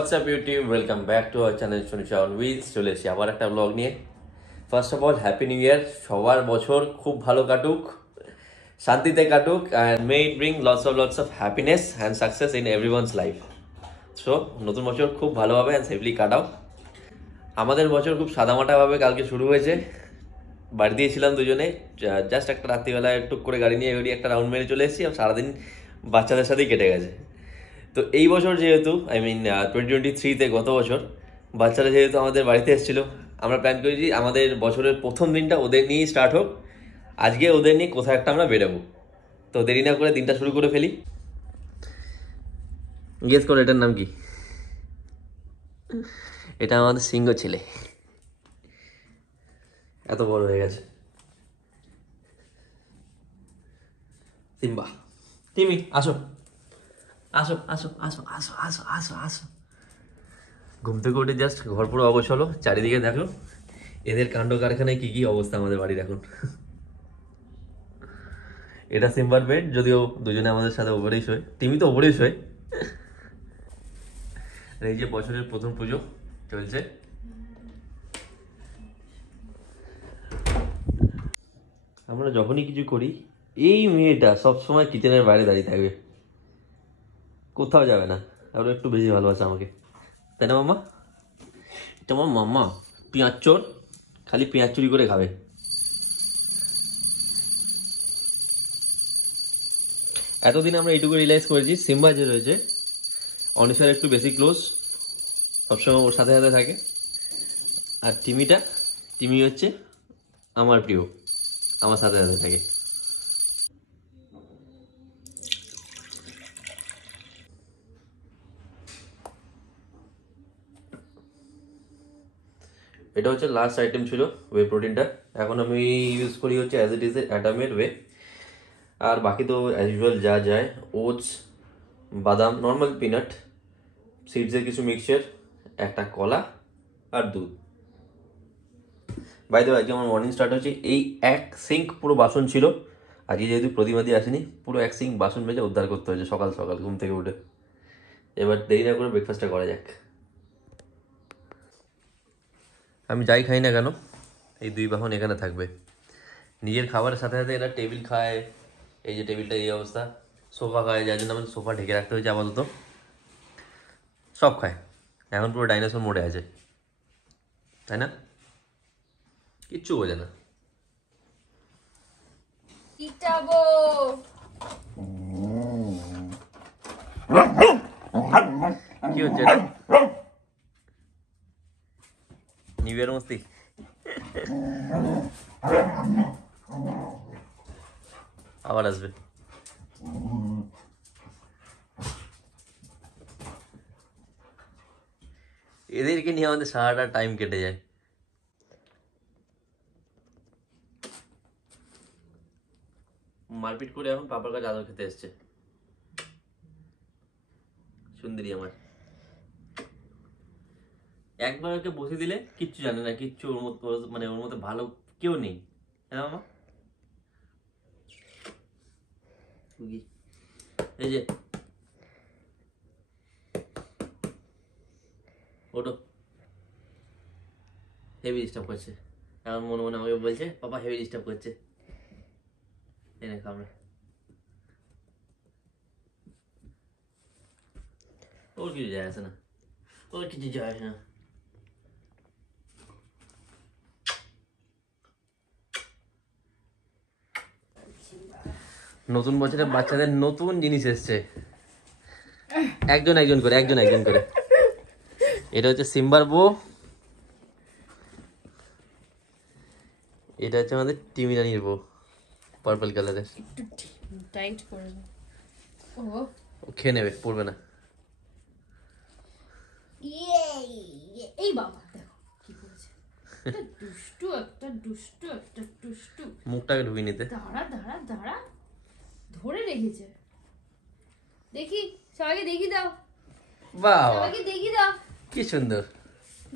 WhatsApp YouTube welcome back to our channel Sunisha with চলে এসেছি আবার একটা ব্লগ নিয়ে। First of all happy new year, সবার বছর খুব ভালো কাটুক, শান্তিতে কাটুক, and may it bring lots of happiness and success in everyone's life. So নতুন বছর খুব ভালোভাবে অ্যান্ড সেফলি কাটাও। আমাদের বছর খুব সাদামাটাভাবে কালকে শুরু হয়েছে। বাড়ি দিয়েছিলাম দুজনে, জাস্ট একটা রাত্রিবেলায় টুক করে গাড়ি নিয়ে বেরিয়ে একটা রাউন্ড মেরে চলে এসেছি, আর সারাদিন বাচ্চাদের সাথেই কেটে গেছে। তো এই বছর যেহেতু 2023-তে গত বছর বাচ্চারা যেহেতু আমাদের বাড়িতে এসেছিলো, আমরা প্ল্যান করেছি আমাদের বছরের প্রথম দিনটা ওদের নিয়েই স্টার্ট হোক। আজকে ওদের নিয়ে কোথাও একটা আমরা বেরোবো। তো দেরি না করে দিনটা শুরু করে ফেলি। গেস করো এটার নাম কি? এটা আমাদের সিংহ ছেলে, এত বড় হয়ে গেছে। সিম্বা, টিমি আসো আসো আসো আসো আসো আসো আসো আসো। ঘুম থেকে উঠে জাস্ট ঘর পুরো অগোছালো, চারিদিকে দেখো এদের কাণ্ড কারখানায় কি কি অবস্থা আমাদের বাড়ির এখন। এটা সিম্বার বেড, যদিও দুজনে আমাদের সাথে ওপরেই শোয়, টিমি তো ওপরেই শোয়। আর এই যে বছরের প্রথম পুজো চলছে। আমরা যখনই কিছু করি এই মেয়েটা সবসময় কিচেনের বাইরে দাঁড়িয়ে থাকবে, কোথাও যাবে না। আরো একটু বেশি ভালোবাসে আমাকে, তাই না মাম্মা? এটা আমার মাম্মা পেঁয়াজ চোর, খালি পেঁয়াজ চুরি করে খাবে। এতদিন আমরা এইটুকু রিয়েলাইজ করেছি, সিম্বা যে রয়েছে অনিশার একটু বেশি ক্লোজ, সবসময় ওর সাথে সাথে থাকে। আর টিমি হচ্ছে আমার প্রিয়, আমার সাথে সাথে থাকে। এটা হচ্ছে লাস্ট আইটেম ছিল ওয়ে প্রোটিনটা। এখন আমি ইউজ করি হচ্ছে অ্যাজ ইট ইজ অ্যাটামের ওয়ে। আর বাকি তো অ্যাজ ইউজুয়াল যা যায়, ওটস, বাদাম, নর্মাল পিনাট, সিডসের কিছু মিক্সচার, একটা কলা আর দুধ। বাই দ্য ওয়ে আজকে আমার মর্নিং স্টার্ট হচ্ছে, এই এক সিঙ্ক পুরো বাসন ছিল। আজকে যেহেতু প্রতিবাদী আসেনি, পুরো এক সিঙ্ক বাসন মেজে উদ্ধার করতে হয়েছে সকাল সকাল ঘুম থেকে উঠে। এবার দেরি না করে ব্রেকফাস্টটা করা যাক। আমি যাই খাই না কেন এই দুই বাহন এখানে থাকবে। নিজের খাবারের সাথে সাথে এরা টেবিল খায়, এই যে টেবিলটা এই অবস্থা, সোফা খায়, যার জন্য আমাদের সোফা ঢেকে রাখতে হয়েছে আপাতত। সব খায়, এখন পুরো ডাইনোসর মোডে আছে, তাই না? কিচ্ছু বোঝে না। কি হচ্ছে এটা? নিউ ইয়ার মস্তি। আবার আসবে। এদেরকে নিয়ে আমাদের সারাটা টাইম কেটে যায়। মারপিট করে এখন পাপার কাছে আদর খেতে এসছে সুন্দরী আমার। একবার ওকে বসে দিলে কিচ্ছু জানে না, কিচ্ছু ওর মতো, মানে ওর মতো ভালো কেউ নেই, হ্যাঁ মামা? এই যে ওটো হেভি ডিস্টার্ব করছে, এখন মনে মনে আমাকে বলছে পাপা হেভি ডিস্টার্ব করছে। এনে খাবো, ওর কিছু যায় আসে না, ওর কিছু যায় আসে না। নতুন বছরে বাচ্চাদের নতুন জিনিস এসছে, একজন একজন করে। এটা হচ্ছে সিম্বার বউ, এটা হচ্ছে আমাদের টিমি রানির বউ, পার্পল কালারের। একটু টাইট করে দাও। ও খেয়ে নেবে, পড়বে না। এই বাবা দেখো কি করেছে, একটা দুষ্টু। মুখটাকে ঢুকিয়ে নিতে। দাঁড়া ধরে রেখেছে। দেখি সবাইকে দেখি দাও, বাহ সবাইকে দেখি দাও, কি সুন্দর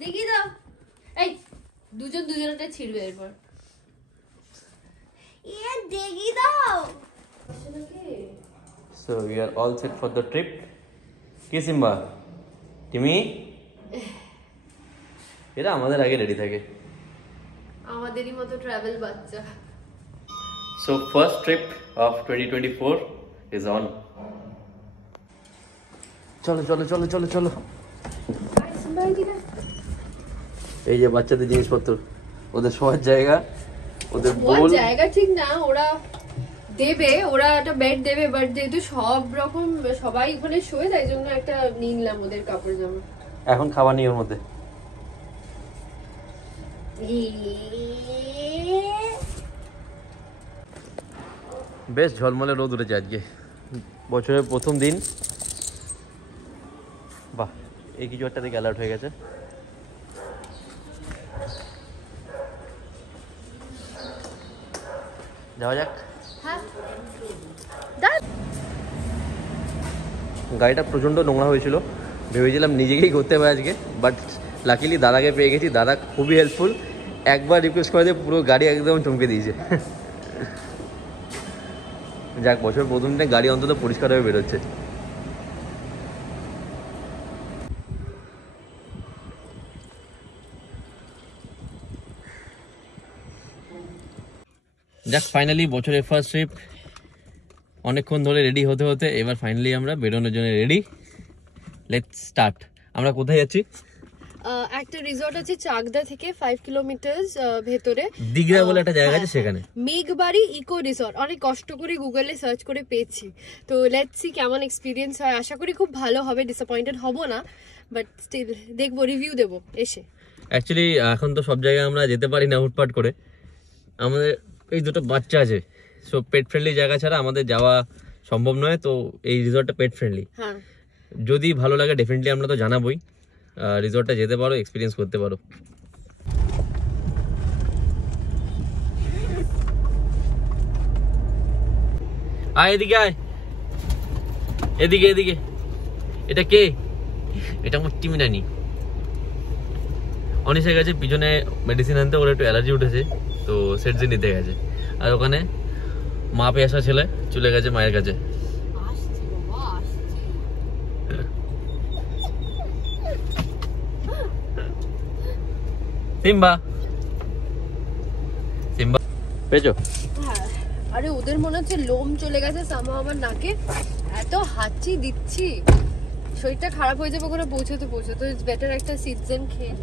দেখি দাও। এই দুজনটা ছিড়বে এরপর। দেখি দাও। So we are all set for the trip. কি সিম্বা, টিমি এরা আমাদের আগে রেডি থাকে। আমাদেরই মতো ট্রাভেল বাচ্চা। So first trip of 2024 is on. চলো চলো চলো চলো চলো। এই যে বাচ্চাদের জিনিসপত্র, ওদের শোয়ার জায়গা, ওদের বোল। জায়গা ঠিক না, ওরা দেবে, ওরা একটা বেড দেবে, বাট যেহেতু সব রকম সবাই ওখানে শোয়, তাই জন্য একটা নিলাম ওদের কাপড় জামা। এখন খাবার নেই ওর মধ্যে। বেশ ঝলমলে রোদ উঠেছে আজকে, বছরের প্রথম দিন। বাহ, এই কিছু একটা দিকে অ্যালার্ট হয়ে গেছে। যাওয়া যাক। গাড়িটা প্রচণ্ড নোংরা হয়েছিল, ভেবেছিলাম নিজেকেই করতে হবে আজকে, বাট লাকিলি দাদাকে পেয়ে গেছি। দাদা খুবই হেল্পফুল, একবার রিকোয়েস্ট করে দিয়ে পুরো গাড়ি একদম চমকে দিয়েছে। যাক, বছর প্রথম দিনে গাড়ি অন্তত পরিষ্কার হয়ে বেরোচ্ছে। যাক, ফাইনালি বছরের ফার্স্ট ট্রিপ। অনেকক্ষণ ধরে রেডি হতে হতে এবার ফাইনালি আমরা বেরোনোর জন্য রেডি। Let's start. আমরা কোথায় যাচ্ছি? একটা রিসর্ট আছে চাকদা থেকে 5 কিলোমিটার ভেতরে, দিঘরা বলে একটা জায়গা আছে, সেখানে মেঘবাড়ি ইকো রিসর্ট। অনেক কষ্ট করে গুগলে সার্চ করে পেয়েছি, তো লেটস সি কেমন এক্সপিরিয়েন্স হয়। আশা করি খুব ভালো হবে, ডিসঅ্যাপয়েন্টেড হব না, বাট স্টিল দেখবো, রিভিউ দেবো এসে। অ্যাকচুয়ালি এখন তো সব জায়গায় আমরা যেতে পারি না হুটপাট করে, আমাদের এই দুটো বাচ্চা আছে, সো পেট ফ্রেন্ডলি জায়গা ছাড়া আমাদের যাওয়া সম্ভব নয়। তো এই রিসর্টটা পেট ফ্রেন্ডলি, হ্যাঁ, যদি ভালো লাগে ডেফিনেটলি আমরা তো জানাবোই। রিসর্টটা যেতে পারো, এক্সপিরিয়েন্স করতে পারো। আয় এদিকে, আয় এদিকে এদিকে। এটা কে? এটা আমার টিমি নানি। অনিশা গেছে পিছনে মেডিসিন আনতে, ওর একটু অ্যালার্জি উঠেছে, তো সেটজি নিতে গেছে। আর ওখানে মা পেয়ে আসা ছেলে চলে গেছে মায়ের কাছে। সিম্বা, সিম্বা পেয়েছো? হ্যাঁ। আরে ওদের মনে হচ্ছে লোম চলে গেছে সামা আমার নাকে, এত হাঁচি দিচ্ছি, শরীরটা খারাপ হয়ে যাবে ওখানে পৌঁছতে পৌঁছতে। ইটস বেটার একটা সিজন খেয়ে।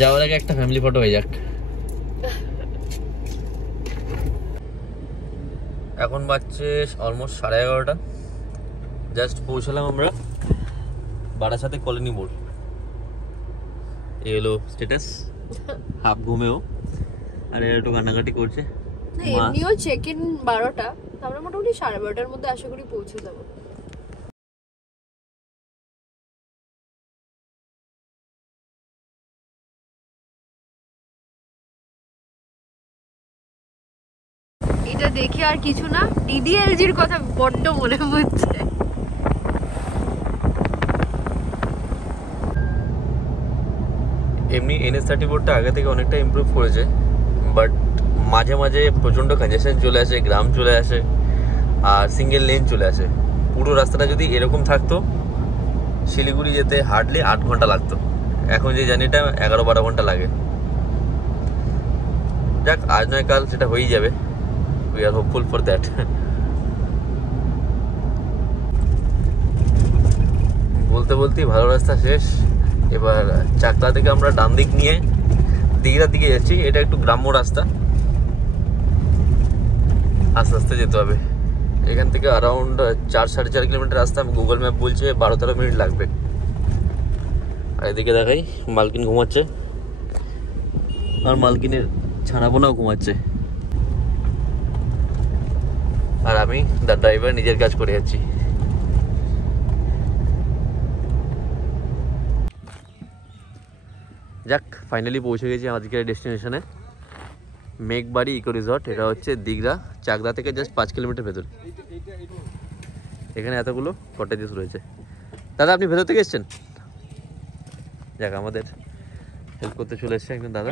যাওয়ার আগে একটা ফ্যামিলি ফটো হয়ে যাক। এখন বাজছে অলমোস্ট 11:30। জাস্ট পৌঁছলাম আমরা বারাসাতে কলোনি মোড়। এই হলো স্ট্যাটাস, হাফ ঘুমেও, আর এরা একটু কান্নাকাটি করছে। এমনিও চেক ইন 12টা, আমরা মোটামুটি 12:30টার মধ্যে আশা করি পৌঁছে যাবো। এটা দেখে আর কিছু না, ডিডিএলজির কথা বড্ড মনে হচ্ছে। এমনি NH34টা আগে থেকে অনেকটা ইমপ্রুভ করেছে, বাট মাঝে মাঝে প্রচণ্ড কনজেশন চলে আসে, গ্রাম চলে আসে, আর সিঙ্গেল লেন চলে আসে। পুরো রাস্তাটা যদি এরকম থাকতো, শিলিগুড়ি যেতে হার্ডলি 8 ঘন্টা লাগতো। এখন যে জার্নিটা 11-12 ঘন্টা লাগে। যাক, আজ নয় কাল সেটা হয়েই যাবে। We are hopeful for that. বলতে বলতেই ভালো রাস্তা শেষ। এবার চাকদা থেকে আমরা ডান দিক নিয়ে দিঘার দিকে যাচ্ছি। এটা একটু গ্রাম্য রাস্তা, আস্তে আস্তে যেতে হবে। এখান থেকে অ্যারাউন্ড 4-4.5 কিলোমিটার রাস্তা। গুগল ম্যাপ বলছে 12-13 মিনিট লাগবে। আর এদিকে দেখাই, মালকিন ঘুমাচ্ছে, আর মালকিনের ছানাপোনাও ঘুমাচ্ছে, আর আমি দ্য ড্রাইভার নিজের কাজ করে যাচ্ছি। যাক, ফাইনালি পৌঁছে গেছি আজকের ডেস্টিনেশনে, মেঘবাড়ি ইকো রিসর্ট। এটা হচ্ছে দিঘরা, চাকদা থেকে জাস্ট 5 কিলোমিটার ভেতর। এখানে এতগুলো কটেজেস রয়েছে। দাদা, আপনি ভেতর থেকে এসছেন? যাক, আমাদের হেল্প করতে চলে এসছে একজন দাদা।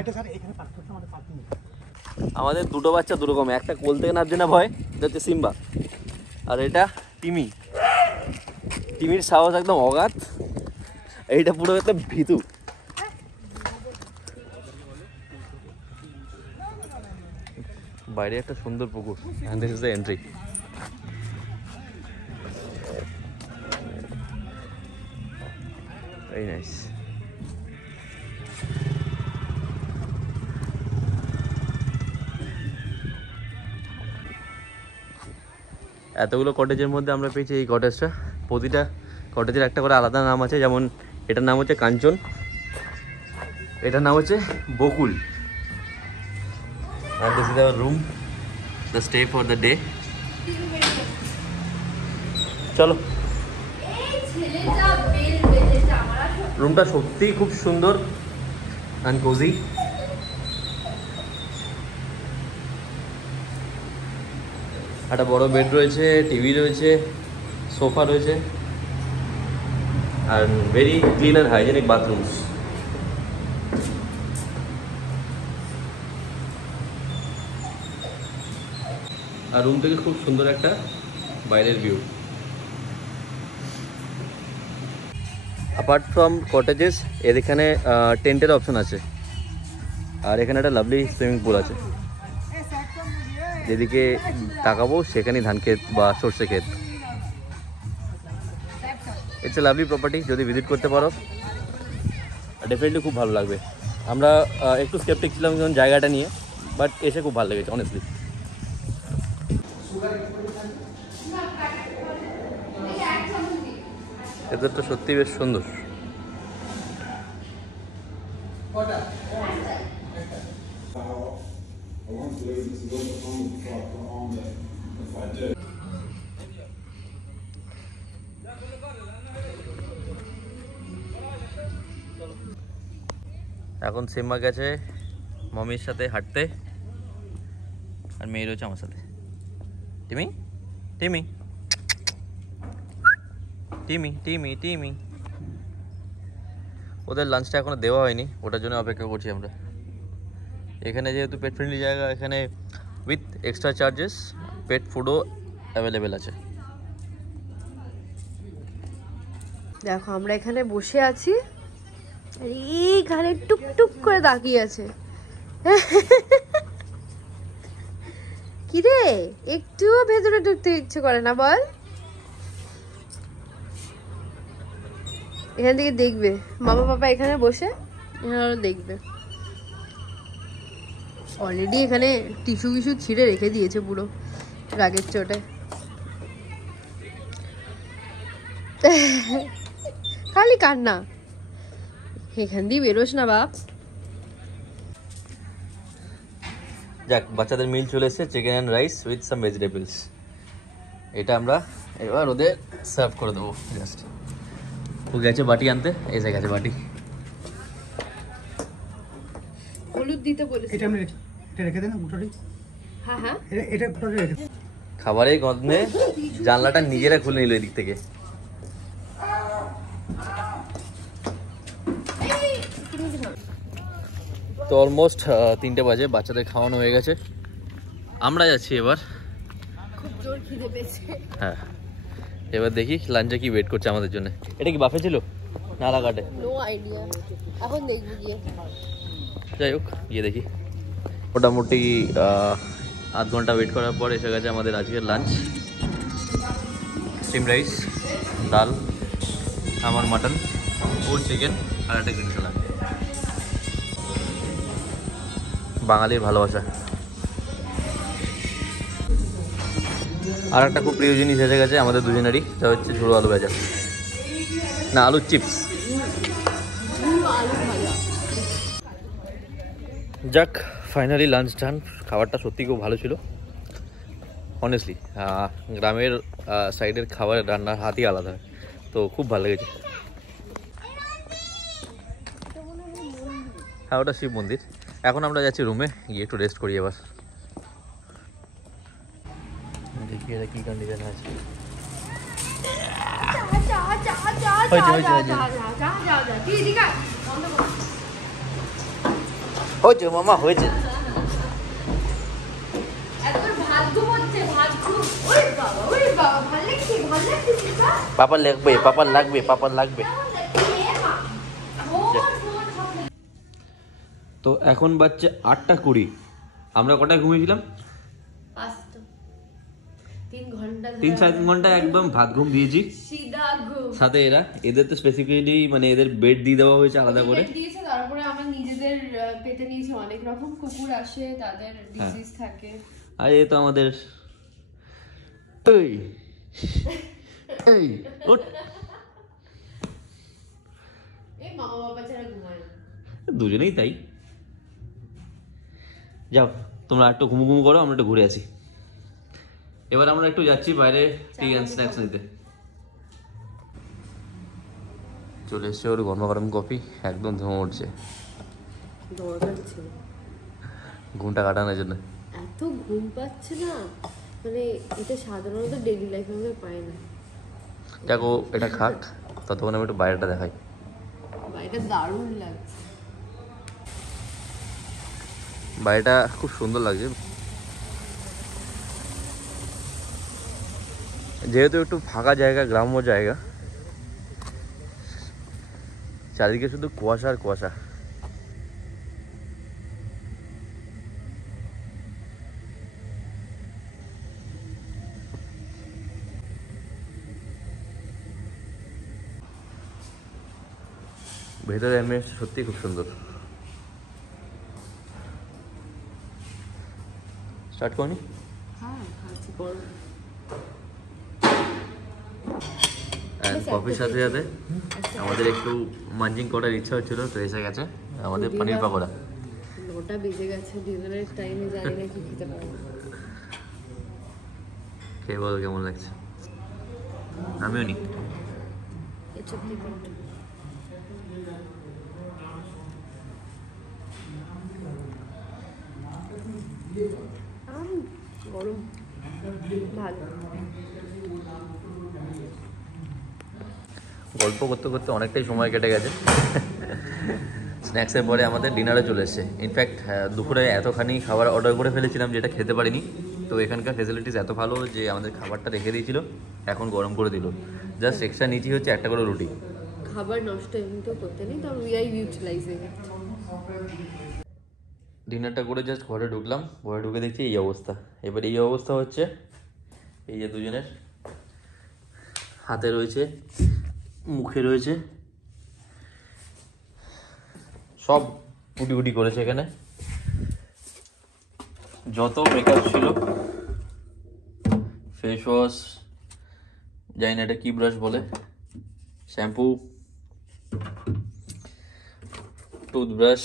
আমাদের দুটো বাচ্চা দুরকম, একটা কোল থেকে নামছে না ভয়, এটা হচ্ছে সিম্বা, আর এটা টিমি। টিমির সাহস একদম অগাধ, এইটা পুরো একদম ভীতু। বাইরে একটা সুন্দর পুকুর, and this is the entry. Very nice. এতগুলো কটেজের মধ্যে আমরা পেয়েছি এই কটেজটা। প্রতিটা কটেজের একটা করে আলাদা নাম আছে, যেমন এটার নাম হচ্ছে কাঞ্চন, এটার নাম হচ্ছে বকুল। And this is our room, the stay for the day. চলো, রুমটা সত্যিই খুব সুন্দর and cozy. একটা বড় বেড রয়েছে, টিভি রয়েছে, সোফা রয়েছে, আর very clean and hygienic bathrooms. আর রুম থেকে খুব সুন্দর একটা বাইরের ভিউ। অ্যাপার্ট ফ্রম কটেজেস এর এখানে টেন্টের অপশন আছে, আর এখানে একটা লাভলি সুইমিং পুল আছে। যেদিকে তাকাবো সেখানেই ধান ক্ষেত বা সর্ষে ক্ষেত। ইটস এ লাভলি প্রপার্টি, যদি ভিজিট করতে পারো ডেফিনেটলি খুব ভালো লাগবে। আমরা একটু স্কেপটিক ছিলাম যখন জায়গাটা নিয়ে, বাট এসে খুব ভালো লেগেছে অনেস্টলি। ভেতরটা সত্যি বেশ সুন্দর। এখন সিম্মা গেছে মমির সাথে হাঁটতে, আর মেয়ে রয়েছে আমার সাথে। TIMI TIMI TIMI TIMI TIMI. ওদের লাঞ্চটা এখনো দেওয়া হয়নি, ওটার জন্য অপেক্ষা করছি আমরা। এখানে যেহেতু পেট ফ্রেন্ডলি জায়গা, এখানে উইথ এক্সট্রা চার্জেস পেট ফুডও অ্যাভেলেবেল আছে। দেখো আমরা এখানে বসে আছি, আর এইখানে টুকটুক করে তাকিয়ে আছে। কিরে, একটুও ভেতরে ঢুকতে ইচ্ছে করে না বল? এখান থেকে দেখবে মামা পাপা এখানে বসে এখানে দেখবে। অলরেডি এখানে টিস্যু কিছু ছিঁড়ে রেখে দিয়েছে পুরো রাগের চোটে। খালি কান্না, এখান দিয়ে বেরোস না বাপ। যাক, বাচ্চাদের মিল চলে এসেছে, chicken and rice with some vegetables. এটা আমরা এবার ওদের সার্ভ করে দেবো। জাস্ট ও গেছে বাটি আনতে, এসে গেছে বাটি। হলুদ দিতে বলেছি। এটা আমি এটা রেখে দেন পুরোটাই। হ্যাঁ হ্যাঁ, এটা পুরোটাই রেখে দেন। খাবারের গন্ধে জানলাটা নিজেরা খুলে নিল এদিক থেকে। তো অলমোস্ট 3টে বাজে, বাচ্চাদের খাওয়ানো হয়ে গেছে, আমরা যাচ্ছি এবার। খুব জোর খিদে পেয়েছে। হ্যাঁ, এবার দেখি লাঞ্চে কি ওয়েট করছে আমাদের জন্য। এটা কি বাফে ছিল না আলাকাটে? নো আইডিয়া, এখন দেখবো গিয়ে। যাই হোক, গিয়ে দেখি। মোটামুটি আধ ঘন্টা ওয়েট করার পর এসে গেছে আমাদের আজকের লাঞ্চ। স্টিম রাইস, ডাল, আমার মাটন, ও চিকেন, আর একটা গ্রিন স্যালাড। বাঙালির ভালোবাসা। আর একটা খুব প্রিয় জিনিস এসে গেছে আমাদের দুজনেরই, সেটা হচ্ছে ঝুড়ো আলু ভাজা, না আলুর চিপস। যাক, ফাইনালি লাঞ্চ ডান। খাবারটা সত্যি খুব ভালো ছিল অনেস্টলি। গ্রামের সাইডের খাবারের রান্নার হাতই আলাদা, তো খুব ভালো লেগেছে। হ্যাঁ, ওটা শিব মন্দির। এখন আমরা যাচ্ছি রুমে, গিয়ে একটু রেস্ট করি এবার। দেখি এটা কি কন্ডিশন আছে। হয়েছে মামা, হয়েছে। ভাগ্য হচ্ছে ভাগ্য। ওরে বাবা, ওরে বাবা, ভালো লাগছে, ভালো লাগছে। পাপার লাগবে, পাপার লাগবে, পাপার লাগবে। তো এখন বাচ্চা 8:20। আমরা কটায় ঘুমিয়েছিলাম? 3-3.5 ঘন্টা একদম ভাত ঘুম দিয়েছি। সাথে এদের তো স্পেসিফিক্যালি মানে এদের বেড দিয়ে দেওয়া হয়েছে আলাদা করে। তারপরে আমরা নিজেদের পেতে নিয়েছি, অনেক রকম কুকুর আসে, তাদের ডিজিজ থাকে। আর এ তো আমাদের এই এই ওঠ, এই মামা বাবা ছাড়া ঘুমায় না। দুজনেই তাই। যাও তোমরা একটু ঘুমু করো, আমরা একটু ঘুরে আসি। এবার আমরা একটু যাচ্ছি বাইরে টি এন্ড স্ন্যাক্স নিতে। চলে এসছে ওর গরম গরম কফি, একদম ধোঁয়া উঠছে ঘুমটা কাটানোর জন্য। এত ঘুম পাচ্ছে না, মানে এটা সাধারণত ডেইলি লাইফে আমরা পাই না। দেখো এটা খাক, ততক্ষণ আমি একটু বাইরেটা দেখাই। বাইরে দারুণ লাগছে, বাড়িটা খুব সুন্দর লাগছে। যেহেতু একটু ফাঁকা জায়গা, গ্রাম্য জায়গা, চারিদিকে শুধু কুয়াশা আর কুয়াশা। ভেতরে অ্যাম্বিয়েন্সটা সত্যি খুব সুন্দর। স্টার্ট করনি? কফির সাথে সাথে আমাদের একটু মাঞ্জিং করার ইচ্ছা হচ্ছিল, তো এসে গেছে আমাদের পনির পাকোড়া। 9টা বেজে গেছে, ডিনারের টাইমে জানি না কি খেতে পারবো। খেয়ে বলো কেমন লাগছে। আমিও নি। গরম ভালো। গল্প করতে করতে অনেকটাই সময় কেটে গেছে। স্ন্যাক্সের পরে আমাদের ডিনারে চলে এসছে। ইনফ্যাক্ট দুপুরে এতখানি খাবার অর্ডার করে ফেলেছিলাম যেটা খেতে পারিনি। তো এখানকার ফেসিলিটিস এত ভালো যে আমাদের খাবারটা রেখে দিয়েছিল, এখন গরম করে দিল। জাস্ট এক্সট্রা নিচি হচ্ছে একটা করে রুটি। খাবার নষ্ট এমনিতেও করতে নেই, তো উই আর ইউটিলাইজিং ইট। ডিনারটা করে জাস্ট ঘরে ঢুকলাম, ঘরে ঢুকে দেখছি এই অবস্থা। এবার এই অবস্থা হচ্ছে, এই যে দুজনের হাতে রয়েছে, মুখে রয়েছে, সব উটি উটি করেছে। এখানে যত মেকআপ ছিল, ফেস ওয়াশ, জানি না এটা কি ব্রাশ বলে, শ্যাম্পু, টুথব্রাশ,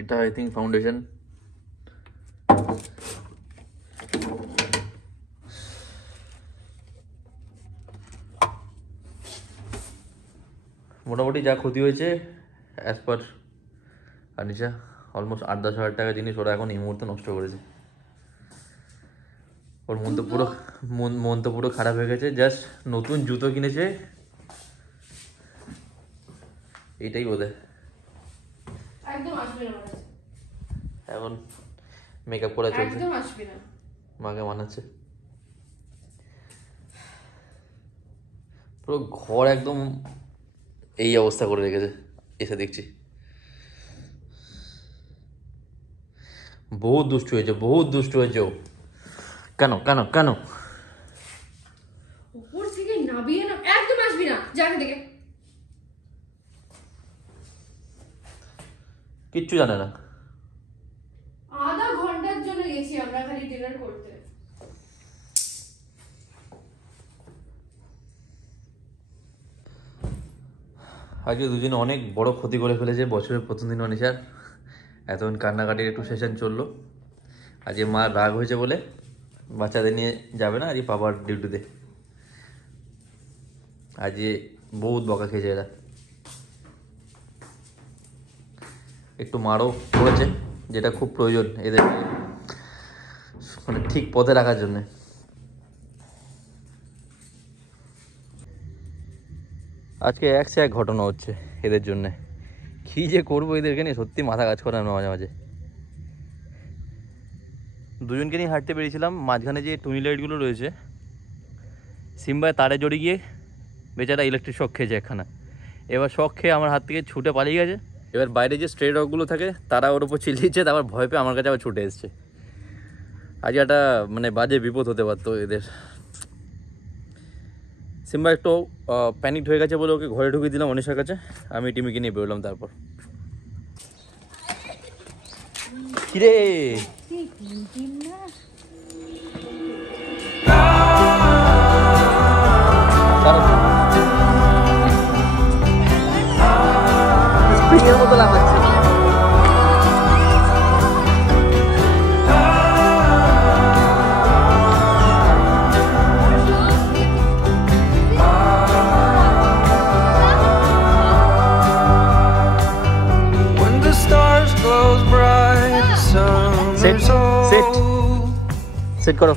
এটা আই থিঙ্ক ফাউন্ডেশন, মোটামুটি যা ক্ষতি হয়েছে অ্যাজ পার আনিশা, অলমোস্ট 8-10 হাজার টাকা জিনিস ওরা এখন এই মুহূর্তে নষ্ট করেছে। ওর মন তো পুরো খারাপ হয়ে গেছে। জাস্ট নতুন জুতো কিনেছে, এইটাই বোধ হয়। এখন মেকআপ করা চলছে, মাকে মানাচ্ছে। পুরো ঘর একদম এই অবস্থা করে রেখেছে। এসে দেখছি বহুত দুষ্টু হয়েছে, বহুত দুষ্টু হয়েছে ও। কেন কেন কেন উপর থেকে নাবিয়ে না, একদম আসবি না, জায়গা থেকে। কিচ্ছু জানে না। আধা ঘন্টার জন্য গেছি আমরা খালি ডিনার করতে। আজকে দুজনে অনেক বড় ক্ষতি করে ফেলেছে বছরের প্রথম দিন অনিশার। এতক্ষণ কান্নাকাটির একটু সেশন চললো। আজকে মা রাগ হয়েছে বলে বাচ্চাদের নিয়ে যাবে না আজকে বাবার ডিউটিতে। আজকে বহুত বকা খেয়েছে এরা। একটু মারও করেছে, যেটা খুব প্রয়োজন এদের মানে ঠিক পথে রাখার জন্যে। আজকে এক সে এক ঘটনা হচ্ছে এদের জন্যে। কী যে করবো এদেরকে নিয়ে, সত্যি মাথা কাজ করে না মাঝে মাঝে। দুজনকে নিয়ে হাঁটতে বেরিয়েছিলাম, মাঝখানে যে টুনি লাইটগুলো রয়েছে সিম্বায় তারে জড়ি গিয়ে বেচারা ইলেকট্রিক শক খেয়েছে একখানা। এবার শক খেয়ে আমার হাত থেকে ছুটে পালিয়ে গেছে। এবার বাইরে যে স্ট্রে ডগগুলো থাকে তারা ওর উপর চিল্লিয়েছে, তারপর ভয় পেয়ে আমার কাছে আবার ছুটে এসছে। আজ একটা মানে বাজে বিপদ হতে পারতো এদের। সিম্বা একটু প্যানিকড হয়ে গেছে বলে ওকে ঘরে ঢুকিয়ে দিলাম অনিশার কাছে। আমি টিমিকে নিয়ে বেরোলাম। তারপর কিরে স্প্রিংয়ের মতো লাগাচ্ছে। When the stars glow bright, the sun Sit, is sit. old. Set করো।